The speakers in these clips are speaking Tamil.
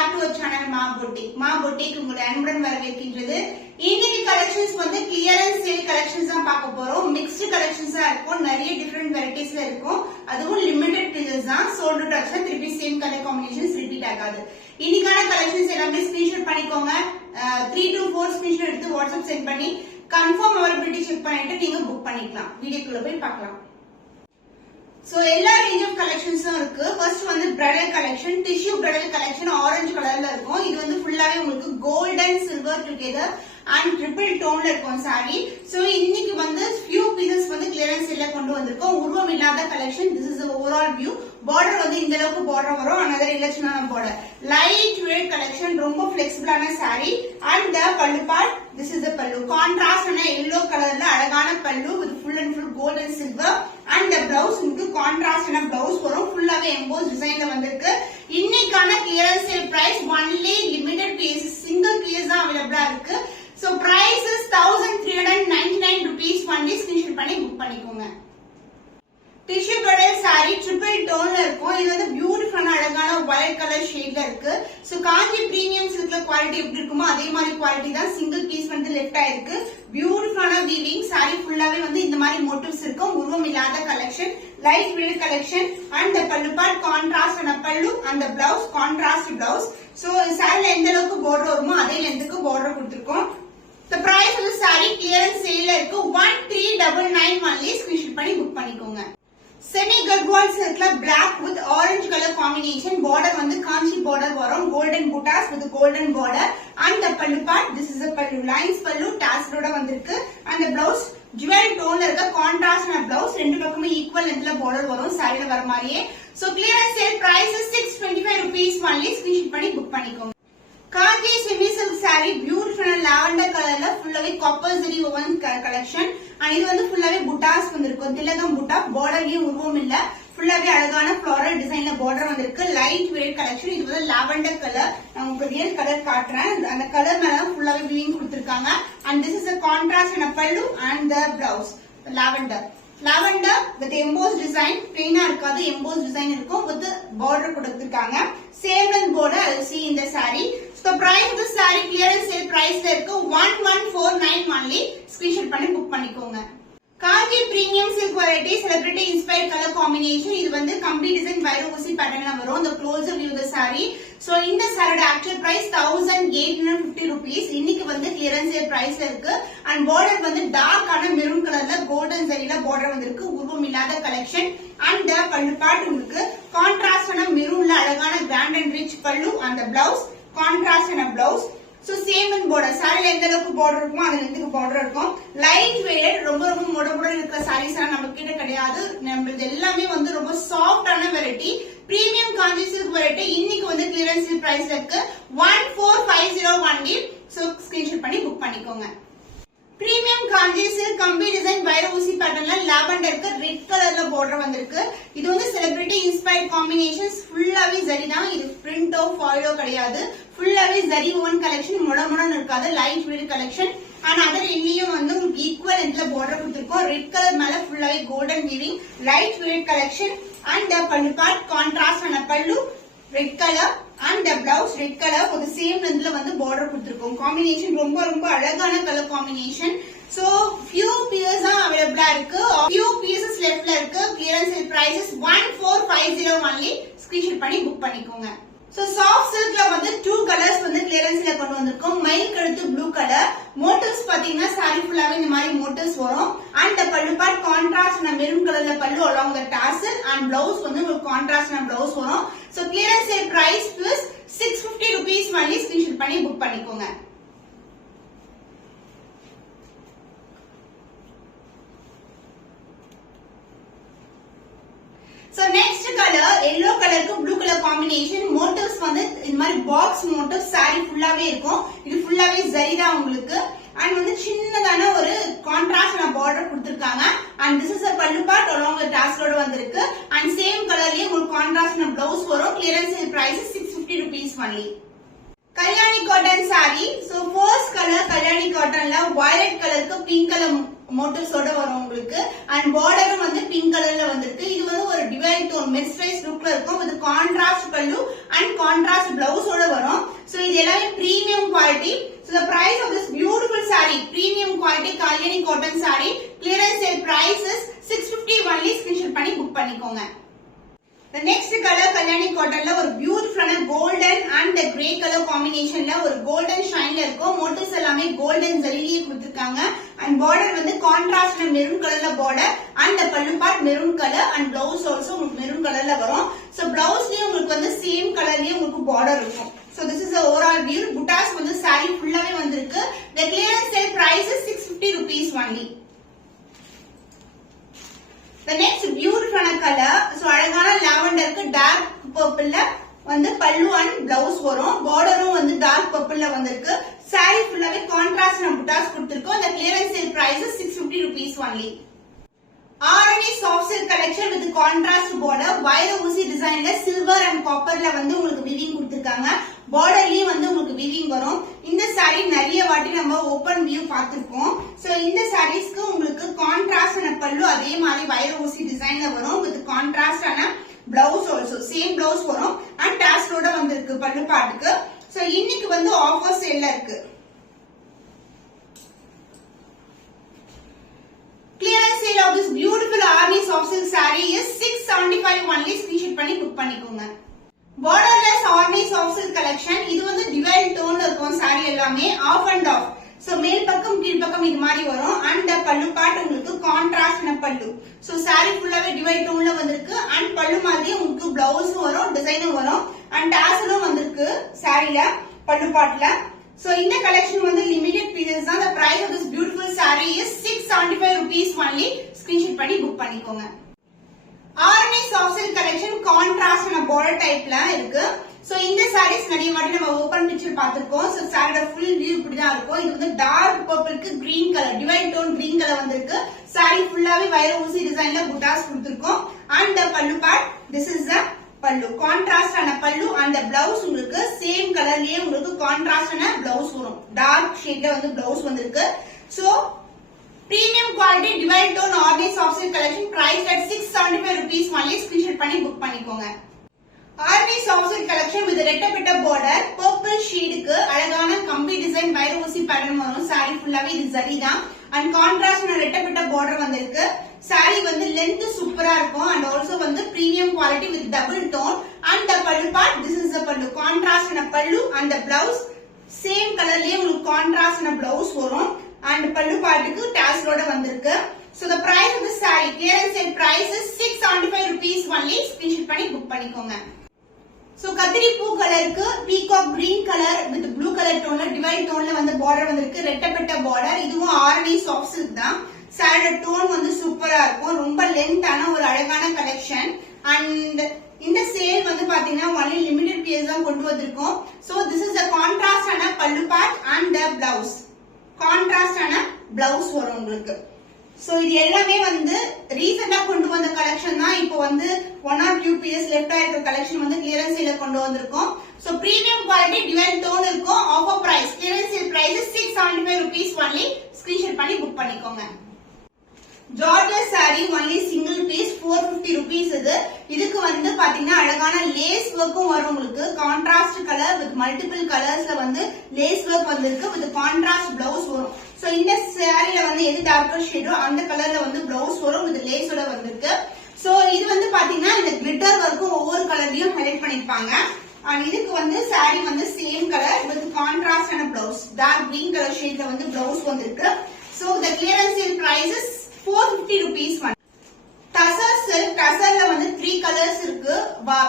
பேக் டு அவர் சேனல் மா பொட்டிக். மா பொட்டிக் உங்களை அன்புடன் வரவேற்கின்றது. இன்னைக்கு கலெக்ஷன்ஸ் வந்து கிளியரன்ஸ் சேல் கலெக்ஷன்ஸ் தான் பார்க்க போறோம். மிக்ஸ்டு கலெக்ஷன்ஸா இருக்கும், நிறைய டிஃபரெண்ட் வெரைட்டிஸ்ல இருக்கும். அதுவும் லிமிடெட் பீசஸ் தான். சோல்ட் அவுட் ஆச்சுன்னா திருப்பி சேம் கலர் காம்பினேஷன்ஸ் ரிப்பீட் ஆகாது. இன்னைக்கான கலெக்ஷன்ஸ் எல்லாமே ஸ்கிரீன்ஷாட் பண்ணிக்கோங்க. 3 to 4 ஸ்கிரீன்ஷாட் எடுத்து வாட்ஸ்அப் சென்ட் பண்ணி கன்ஃபார்ம் அவைலபிலிட்டி செக் பண்ணிட்டு நீங்க புக் பண்ணிக்கலாம். வீடியோக்குள்ள போய் பார்க்கலாம். சோ எல்லா ரேஞ்ச் ஆஃப் கலெக்ஷன்ஸும் இருக்கு. ஃபர்ஸ்ட் வந்து bridal collection, tissue bridal collection orange கலர்ல இருக்கும். இது வந்து ஃபுல்லாவே உங்களுக்கு gold and silver together and triple டோன்ல இருக்கும் சாரி. சோ இன்னைக்கு வந்து ஃபியூ பீசஸ் வந்து கிளியரன்ஸ் சேல்ல கொண்டு வந்திருக்கோம். உருவம் இல்லாத கலெக்ஷன். This is overall view. Border வந்து இந்த அளவுக்கு பார்டர் வரும். அனதர் இலட்சணான பார்டர். லைட் வெயிட் கலெக்ஷன், ரொம்ப ஃபிளெக்சிபிளான சாரி. அண்ட் த பல்லு பார்ட், திஸ் இஸ் த பல்லு. கான்ட்ராஸ்ட் ஆன எல்லோ கலர்ல அழகான pallu with full and full gold and silver. And blouse உங்களுக்கு கான்ட்ராஸ்ட் ஆன பிளவுஸ் வரும். ஃபுல்லாவே எம்போஸ் டிசைன்ல வந்திருக்கு. இன்னைக்கான clearance sale price only limited piece, single piece தான் அவைலபிளா இருக்கு. So price is 1399 rupees only. Screenshot பண்ணி புக் பண்ணிக்கோங்க. டிஷ்யூ பிரைடல் சாரி ட்ரிபிள் டோன்ல இருக்கும். இது வந்து பியூட்டிஃபுல்லான அழகான வயலட் கலர் ஷேட்ல இருக்கு. சோ காஞ்சி பிரீமியம் சில்க்ல குவாலிட்டி எப்படி இருக்குமோ அதே மாதிரி குவாலிட்டி தான். சிங்கிள் பீஸ் வந்து லெஃப்ட் ஆயிருக்கு. பியூட்டிஃபுல்லான வீவிங். சாரி ஃபுல்லாவே வந்து இந்த மாதிரி மோட்டிவ்ஸ் இருக்கும். உருவம் இல்லாத collection, light weight collection. And பல்லு பார்ட் கான்ட்ராஸ்ட் ஆன பல்லு, அந்த பிளவுஸ் கான்ட்ராஸ்ட் பிளவுஸ். சோ சாரில எந்த அளவுக்கு பார்டர் வருமோ அதே லென்த்துக்கு பார்டர் கொடுத்திருக்கோம். The price of the saree clearance sale இருக்கு. 1399 only. ஸ்கிரீன்ஷாட் பண்ணி புக் பண்ணிக்கோங்க. செமி கட்வால் சில்க்ல black with orange color combination. border வந்து காஞ்சி border வரும். golden buttas with golden border. and the pallu part, this is the pallu. lines pallu tassel ஓட வந்திருக்கு. and the blouse jewel tone இருக்க contrast ஆன blouse. ரெண்டு பக்கமும் equal lengthல border வரும். சாரில வர மாதிரியே. so clearance sale price is 625 rupees only. Screenshot பண்ணி புக் பண்ணிக்கோங்க. Kanchi semi silk sari beautiful lavender கலர்ல ஃபுல்லாவே copper zari woven collection. And இது வந்து ஃபுல்லாவே புட்டாஸ் வந்திருக்கும். திலகம் புட்டா. பார்டர்லயும் உருவம் இல்ல. ஃபுல்லாவே அழகான ஃப்ளோரல் டிசைன்ல பார்டர் வந்திருக்கு. Light weight collection. இது வந்து லாவெண்டர் கலர். நான் உங்களுக்கு ரியல் கலர் காட்டுறேன். அந்த கலர் மேல ஃபுல்லாவே வீவிங் கொடுத்திருக்காங்க. And this is a contrast and a pallu and the blouse. lavender with embossed design. plain-ஆ இருக்காது, embossed design இருக்கும். with border கொடுத்திருக்காங்க. same and border I will see in the saree. so price of the saree clearance sale price ல இருக்கு 1149 only. ஸ்கிரீன்ஷாட் பண்ணி புக் பண்ணிக்கோங்க. Kanchi premium silk variety celebrity inspired colour combination. இது வந்து கம்ப்ளீட் டிசைன் வைரோசி பேட்டர்ன்ல வரும். இந்த closer view the saree. So இந்த சாரியோட ஆக்சுவல் பிரைஸ் 1850 rupees. இன்னைக்கு வந்து கிளியரன்ஸ் சேல் பிரைஸ்ல இருக்கு. அண்ட் பார்டர் வந்து டார்க் ஆன மெரூன் கலர்ல கோல்டன் ஜரியில பார்டர் வந்திருக்கு. உருவம் இல்லாத கலெக்ஷன். அண்ட் பல்லு பார்ட் உங்களுக்கு கான்ட்ராஸ்ட் ஆன மெரூன்ல அழகான கிராண்ட் அண்ட் ரிச் பல்லு. அந்த பிளவுஸ் கான்ட்ராஸ்ட் ஆன blouse. So same and border. சாரில எந்த அளவுக்கு பார்டர் இருக்குமோ அந்த லென்த்துக்கு பார்டர் இருக்கும். லைட் வெயிட், ரொம்ப ரொம்ப மொடமுடன் இருக்கிற சாரீஸ் எல்லாம் நம்ம கிட்ட கிடையாது. நம்மளது எல்லாமே வந்து ரொம்ப சாஃப்டான வெரைட்டி. பிரீமியம் காஞ்சி சில்க் வெரைட்டி. இன்னைக்கு வந்து கிளியரன்ஸ் சேல் பிரைஸ்ல இருக்கு 1450 only. சோ ஸ்கிரீன்ஷாட் பண்ணி புக் பண்ணிக்கோங்க. பிரீமியம் காஞ்சி சில்க் கம்பி டிசைன் வைரோசி பேட்டர்ன்ல லாவெண்டருக்கு ரெட் கலர்ல பார்டர் வந்திருக்கு. இது வந்து செலிபிரிட்டி இன்ஸ்பயர்ட் காம்பினேஷன்ஸ். ஃபுல்லாவே ஜரி தான். இது பிரிண்டோ ஃபாயிலோ கிடையாது. ஃபுல்லாவே ஜரி ஓன் கலெக்ஷன். முடமுடன் இருக்காது. Light weight collection. ஆனா அதர் இன்னியும் வந்து உங்களுக்கு ஈக்குவல் எண்ட்ல பார்டர் கொடுத்திருக்கோம். ரெட் கலர் மேல ஃபுல்லாவே golden weaving. Light weight collection. And பல்லு பார்ட் கான்ட்ராஸ்ட் ஆன pallu red colour. And blouse red colour. ஒரு சேம் லென்த்ல வந்து பார்டர் கொடுத்திருக்கோம். காம்பினேஷன் ரொம்ப ரொம்ப அழகான colour combination. So few pieces தான் அவைலபிளா இருக்கு. few pieces லெஃப்ட்ல இருக்கு. Clearance sale price is 1450 only. Screenshot பண்ணி புக் பண்ணிக்கோங்க. சோ சாஃப்ட் சில்க்ல வந்து 2 கலர்ஸ் வந்து கிளியரன்ஸ்ல கொண்டு வந்திருக்கோம். மயில் கழுத்து ப்ளூ கலர். மோட்டிவ்ஸ் பாத்தீங்கன்னா சாரி ஃபுல்லாவே இந்த மாதிரி மோட்டிவ்ஸ் வரும். அண்ட் பல்லு பார்ட் கான்ட்ராஸ்ட் ஆன மெரூன் கலர்ல பல்லு along the tassel. and blouse வந்து உங்களுக்கு கான்ட்ராஸ்ட் ஆன blouse வரும். So clearance sale price is 650 rupees only. Screenshot பண்ணி புக் பண்ணிக்கோங்க. So next color yellow color க்கு blue color combination. motifs வந்து இந்த மாதிரி box motifs saree ஃபுல்லாவே இருக்கும். இது ஃபுல்லாவே ஜரி தான் உங்களுக்கு. and வந்து சின்னதான ஒரு கான்ட்ராஸ்ட் ஆன border கொடுத்திருக்காங்க. and this is a pallu part along with tassel ஓட வந்திருக்கு. and same கலர்லயே உங்களுக்கு கான்ட்ராஸ்ட் ஆன blouse வரும். clearance sale price 650 rupees only. Kalyani cotton sari. So first colour Kalyani காட்டன்ல வயலட் கலருக்கு பிங்க் கலர் மோட்டிவ்ஸ் ஓட வரும் உங்களுக்கு. அண்ட் பார்டரும் வந்து பிங்க் கலர்ல வந்திருக்கு. இது வந்து ஒரு டிவைட் டோன் மெர்சரைஸ் லுக்ல இருக்கும். வித் கான்ட்ராஸ்ட் பல்லு அண்ட் கான்ட்ராஸ்ட் பிளவுஸ் ஓட வரும். இது எல்லாமே premium quality. So the price of this beautiful saree, premium quality Kalyani cotton saree, clearance sale price is 650 only. Screenshot பண்ணி book பண்ணிக்கோங்க. The next color Kalyani cotton la ஒரு beautiful golden and grey color combination la ஒரு golden shine la இருக்கும். motifs எல்லாமே golden zariye கொடுத்திருக்காங்க and border வந்து contrast maroon color la border and the pallu part maroon color and blouse also maroon color la வரும். So blouse லயே உங்களுக்கு வந்து same color லயே உங்களுக்கு border இருக்கும். So this is the overall view. Buttas வந்து saree fullaவே வந்திருக்கு. The clearance sale price is 650 rupees only. The next beautiful color, so அழகான lavender க்கு dark purple ல வந்து pallu and blouse வரும். borderம் வந்து dark purple ல வந்திருக்கு. saree fullaவே contrast na buttas கொடுத்திருக்கோம். The clearance sale price is 650 rupees only. RNA soft silk collection with contrast border, wire ஊசி design ல silver and copper ல வந்து உங்களுக்கு weaving கொடுத்திருக்காங்க. borderலயே வந்து உங்களுக்கு weaving வரும். இந்த saree நிறைய வாட்டி நம்ம open view பார்த்திருக்கோம். So இந்த sareesக்கு உங்களுக்கு contrast ஆன பல்லு அதே மாதிரி wire ஊசி design ல வரும் with contrast ஆன blouse also same blouse வரும் and tassel ஓட வந்திருக்கு பல்லு பார்ட்டுக்கு. So இன்னைக்கு வந்து offer sale ல இருக்கு. Clearance sale of this beautiful army soft silk saree is 675 only. Screenshot பண்ணி book பண்ணிக்கோங்க. borderless army soft silk collection, இது வந்து divide tone இருக்கும் saree எல்லாமே off and off. So மேல் பக்கம் கீழ் பக்கம் இது மாதிரி வரும் and பல்லு part உங்களுக்கு contrast ன பல்லு. So saree fullaவே divide tone ல வந்திருக்கு and பல்லு மாதிரி உங்களுக்கு blouse வரும், design வரும் and tassel வந்திருக்கு saree ல பல்லு part ல. So இந்த collection வந்து limited pieces தான். The price of this beautiful saree is 675 rupees only. Screenshot பண்ணி book பண்ணிக்கோங்க. RNA soft silk collection contrast na border type la இருக்கு. So இந்த sarees நிறைய வாட்டி நம்ம open picture பார்த்திருக்கோம். So saree full view இப்படி தான் இருக்கும். இது வந்து dark purple க்கு green color, divide tone green color வந்திருக்கு. saree fullaவே wire ஊசி design ல buttas கொடுத்திருக்கோம் and the pallu part, this is the pallu, contrast ஆன pallu and the blouse உங்களுக்கு same color லயே உங்களுக்கு contrast ஆன blouse வரும். dark shade ல வந்து blouse வந்திருக்கு. So premium quality divide tone RNA soft silk collection priced at 675 rupees only. Screenshot பண்ணி book பண்ணிக்கோங்க. RNA soft silk collection with ரெட்டப்பட்ட border, purple shade க்கு அழகான கம்பி டிசைன் wire ஊசி pattern வரும். saree fullaவே இது zari தான் and contrast ன ரெட்டப்பட்ட border வந்திருக்கு. saree வந்து length சூப்பரா இருக்கும் and also வந்து premium quality with double tone and the pallu part, this is the pallu, contrast ன pallu and the blouse same color லயே உங்களுக்கு contrast ன blouse வரும் and pallu part க்கு tassel ஓட வந்திருக்கு. So the price of the saree, clearance sale price is 675 rupees only. Screenshot பண்ணி book பண்ணிக்கோங்க. So கத்திரி பூ கலருக்கு peacock green color with blue color tone divide tone ல வந்து border வந்திருக்கு. ரெட்டப்பட்ட border, இதுவும் RNA soft silk தான். saree tone வந்து சூப்பரா இருக்கும். ரொம்ப length ஆன ஒரு அழகான collection and இந்த சேல் வந்து பாத்தீங்கன்னா only limited pieces தான் கொண்டு வந்திருக்கோம். So this is the contrast ஆன pallu part and the blouse. contrast ஆன blouse வரும் உங்களுக்கு. So இது எல்லாமே வந்து ரீசெண்டா கொண்டு வந்த கலெக்ஷன் தான். இப்போ வந்து 1 or 2 pieces left ஆயிருக்க கலெக்ஷன் வந்து clearance sale கொண்டு வந்திருக்கோம். So premium quality divide tone இருக்கும். offer price, clearance sale price is 675 rupees only. Screenshot பண்ணி book பண்ணிக்கோங்க. Georgia saree only single piece 450 rupees இது. இதுக்கு வந்து பாத்தீங்கன்னா அழகான lace workம் வரும் உங்களுக்கு. contrast color with multiple colorsல வந்து lace work வந்திருக்கு with contrast blouse வரும். So இந்த saree ல வந்து எது darker shade அந்த கலர்ல வந்து blouse வரும் with lace ஓட வந்திருக்கு. So இது வந்து பாத்தீங்கன்னா இந்த glitter workம் ஒவ்வொரு கலர்லயும் ஹைலைட் பண்ணிருப்பாங்க. and இதுக்கு வந்து saree வந்து same color with contrast ஆன blouse, dark green color shade ல வந்து blouse வந்திருக்கு. So the clearance sale price is 450 rupees one. Tussar silk, tussar ல வந்து 3 colors இருக்கு.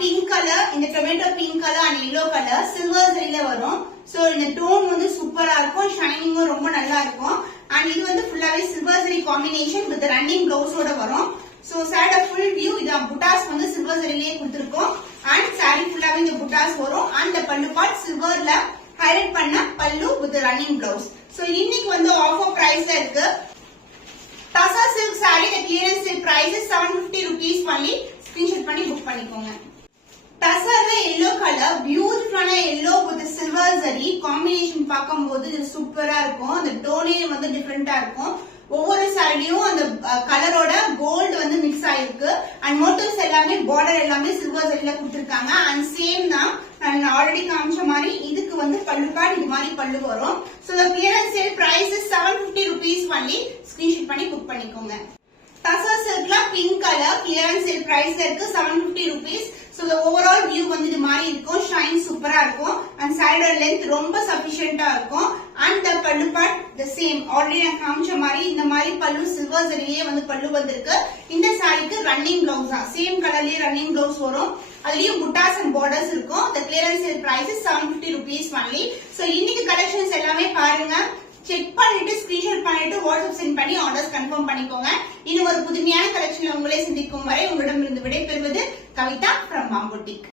pink color, இந்த tomato pink color and yellow color, silver zari ல வரும். So இந்த tone வந்து சூப்பரா இருக்கும், ஷைனிங்கும் ரொம்ப நல்லா இருக்கும் and இது வந்து fullaவே silver zari combination with running blouse ஓட வரும். So saree full view, இது buttas வந்து silver zari லயே கொடுத்திருக்கோம் and saree fullaவே இந்த buttas வரும் and the pallu part silver ல highlight பண்ண pallu with running blouse. So இன்னைக்கு வந்து offer price ல இருக்கு. Tussar silk saree, the clearance sale price is 750 rupees only. Screenshot பண்ணி book பண்ணிக்கோங்க. Tussar ல yellow color, beautiful yellow with silver zari combination பார்க்கும்போது இது சூப்பரா இருக்கும். அந்த டோனே வந்து டிஃபரெண்டா இருக்கும். ஒவ்வொரு சாரியும் அந்த கலரோட கோல்டு வந்து மிக்ஸ் ஆயிருக்கு அண்ட் மோட்டிவ்ஸ் எல்லாமே பார்டர் எல்லாமே சில்வர் ஜரியில கொடுத்திருக்காங்க அண்ட் சேம் தான் நான் ஆல்ரெடி காமிச்ச மாதிரி இதுக்கு வந்து பல்லு கார்டு இது மாதிரி பல்லு வரும். So the clearance sale price is 750 rupees only. Screenshot பண்ணி புக் பண்ணிக்கோங்க. டசர் சில்க்ல பிங்க் கலர் கிளியரன்ஸ் சேல் பிரைஸ்ல இருக்கு 750 rupees. So the overall view வந்து இது மாதிரி இருக்கும். ஷைன் சூப்பரா இருக்கும் அண்ட் சைடோட லென்த் ரொம்ப சஃபிஷியன்ட்டா இருக்கும் அண்ட் the பல்லு பார்ட் the same ஆல்ரெடி நான் காமிச்ச மாதிரி இந்த மாதிரி பல்லு சில்வர் ஜரியிலேயே வந்து பல்லு வந்திருக்கு. இந்த சாரிக்கு ரன்னிங் பிளவுஸ் தான் சேம் கலர்லயே ரன்னிங் பிளவுஸ் வரும். அதுலயும் புட்டாஸ் அண்ட் பார்டர்ஸ் இருக்கும். the clearance sale price is 750 rupees only. So இன்னைக்கு கலெக்ஷன்ஸ் எல்லாமே பாருங்க. செக் பண்ணிட்டு ஸ்கிரீன்ஷாட் பண்ணிட்டு வாட்ஸ்அப் சென்ட் பண்ணி ஆர்டர்ஸ் கன்ஃபார்ம் பண்ணிக்கோங்க. இன்னும் ஒரு புதுமையான கலெக்ஷன்ல உங்களே சந்திக்கும் வரை உங்களிடமிருந்து விடைபெறுவது கவிதா from Mom Boutique.